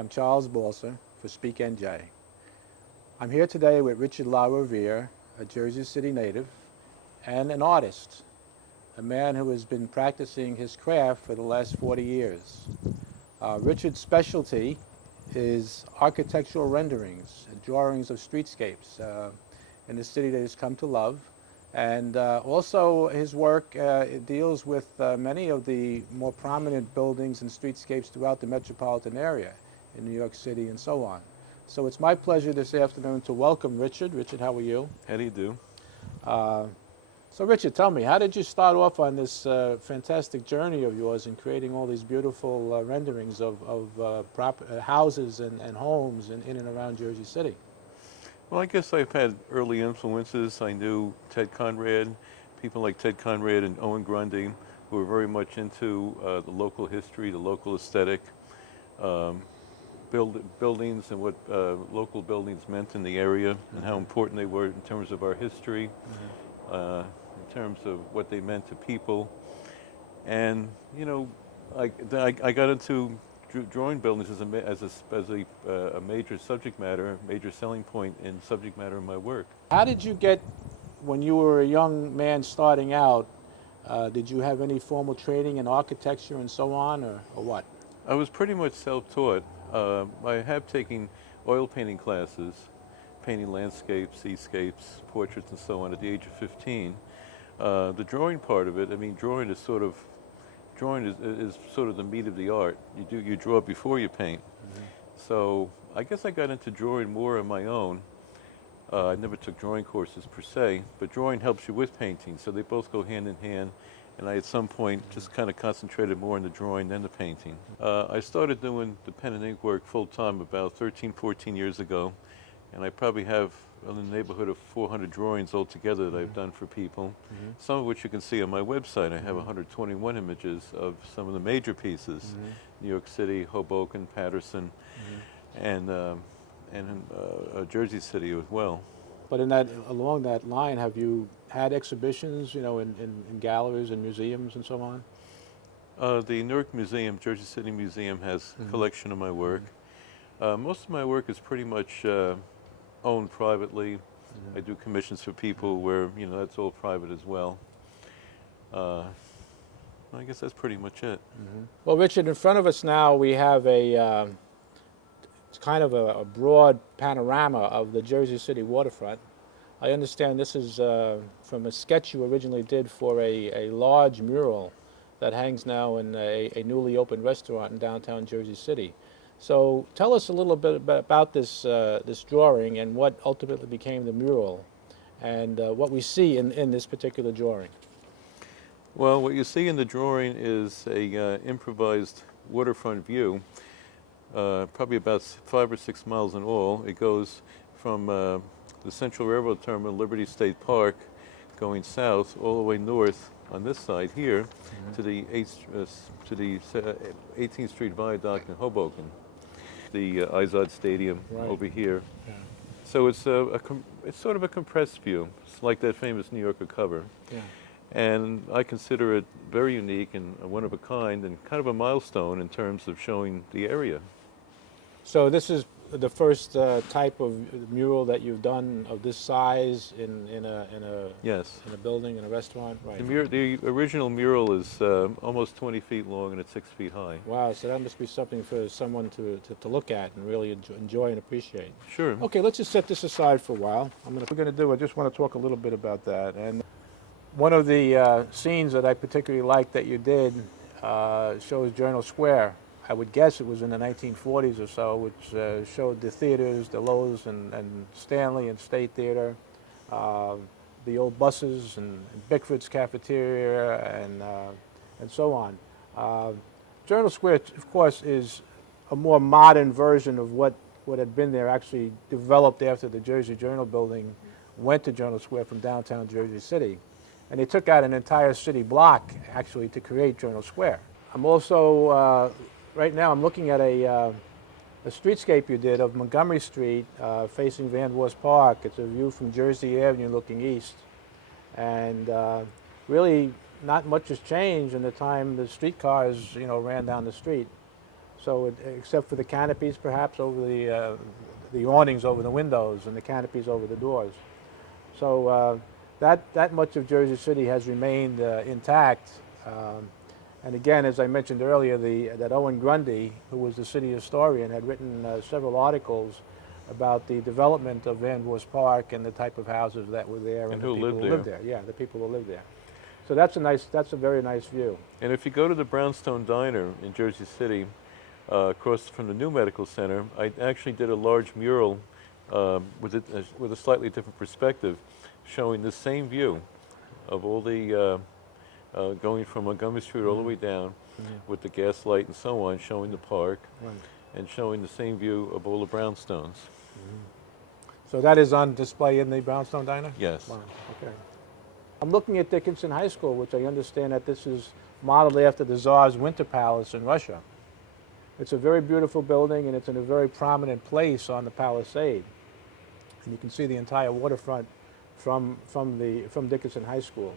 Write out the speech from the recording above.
I'm Charles Balcer for Speak NJ. I'm here today with Richard LaRovere, a Jersey City native and an artist, a man who has been practicing his craft for the last 40 years. Richard's specialty is architectural renderings and drawings of streetscapes in the city that he's come to love. And also his work deals with many of the more prominent buildings and streetscapes throughout the metropolitan area in New York City and so on. So it's my pleasure this afternoon to welcome Richard. Richard, how are you? How do you do? So Richard, tell me, how did you start off on this fantastic journey of yours in creating all these beautiful renderings of houses and homes in and around Jersey City? Well, I guess I've had early influences. I knew Ted Conrad, people like Ted Conrad and Owen Grundy, who were very much into the local history, the local aesthetic, buildings and what local buildings meant in the area and how important they were in terms of our history, in terms of what they meant to people. And, you know, I got into drawing buildings as a major subject matter, major selling point in subject matter in my work. How did you get, when you were a young man starting out, did you have any formal training in architecture and so on, or what? I was pretty much self-taught. I have taken oil painting classes, painting landscapes, seascapes, portraits, and so on at the age of 15. The drawing part of it, I mean, drawing is sort of the meat of the art. You draw before you paint. Mm-hmm. So I guess I got into drawing more on my own. I never took drawing courses per se, but drawing helps you with painting, so they both go hand in hand. And I, at some point, just kind of concentrated more on the drawing than the painting. I started doing the pen and ink work full-time about 13, 14 years ago, and I probably have in the neighborhood of 400 drawings altogether that I've done for people, some of which you can see on my website. I have 121 images of some of the major pieces, New York City, Hoboken, Patterson, and Jersey City as well. But along that line, have you had exhibitions, you know, in galleries and museums and so on? The Newark Museum, Jersey City Museum, has a collection of my work. Most of my work is pretty much owned privately. I do commissions for people where, you know, that's all private as well. I guess that's pretty much it. Well, Richard, in front of us now we have it's kind of a broad panorama of the Jersey City waterfront. I understand this is from a sketch you originally did for a large mural that hangs now in a newly opened restaurant in downtown Jersey City. So tell us a little bit about this drawing and what ultimately became the mural and what we see in this particular drawing. Well, what you see in the drawing is a improvised waterfront view, probably about 5 or 6 miles in all. It goes from the Central Railroad Terminal, Liberty State Park, going south all the way north on this side here to the 18th Street Viaduct in Hoboken, the Izod Stadium over here. Yeah. So it's it's sort of a compressed view. It's like that famous New Yorker cover. Yeah. And I consider it very unique and one of a kind and kind of a milestone in terms of showing the area. So this is the first type of mural that you've done of this size in a building, in a restaurant, right? The original mural is almost 20 feet long and it's 6 feet high. Wow, so that must be something for someone to look at and really enjoy and appreciate. Sure. Okay, let's just set this aside for a while. I just want to talk a little bit about that. And one of the scenes that I particularly liked that you did shows Journal Square. I would guess it was in the 1940s or so, which showed the theaters, the Lowe's and Stanley and State Theater, the old buses and Bickford's cafeteria and so on. Journal Square, of course, is a more modern version of what had been there, actually developed after the Jersey Journal building went to Journal Square from downtown Jersey City. And they took out an entire city block, actually, to create Journal Square. I'm also right now I'm looking at a streetscape you did of Montgomery Street facing Van Wars Park. It's a view from Jersey Avenue looking east. And really not much has changed in the time the streetcars, ran down the street. So except for the canopies perhaps over the awnings over the windows and the canopies over the doors. So that much of Jersey City has remained intact. And again, as I mentioned earlier, that Owen Grundy, who was the city historian, had written several articles about the development of Van Voss Park and the type of houses that were there and the people who lived there. Yeah, the people who lived there. So that's a very nice view. And if you go to the Brownstone Diner in Jersey City, across from the new medical center, I actually did a large mural with a slightly different perspective, showing the same view of all the going from Montgomery Street all the way down, with the gas light and so on, showing the park, and showing the same view of all the brownstones. So that is on display in the Brownstone Diner? Yes. Wow. Okay. I'm looking at Dickinson High School, which I understand that this is modeled after the Tsar's Winter Palace in Russia. It's a very beautiful building, and it's in a very prominent place on the Palisade. And you can see the entire waterfront from Dickinson High School.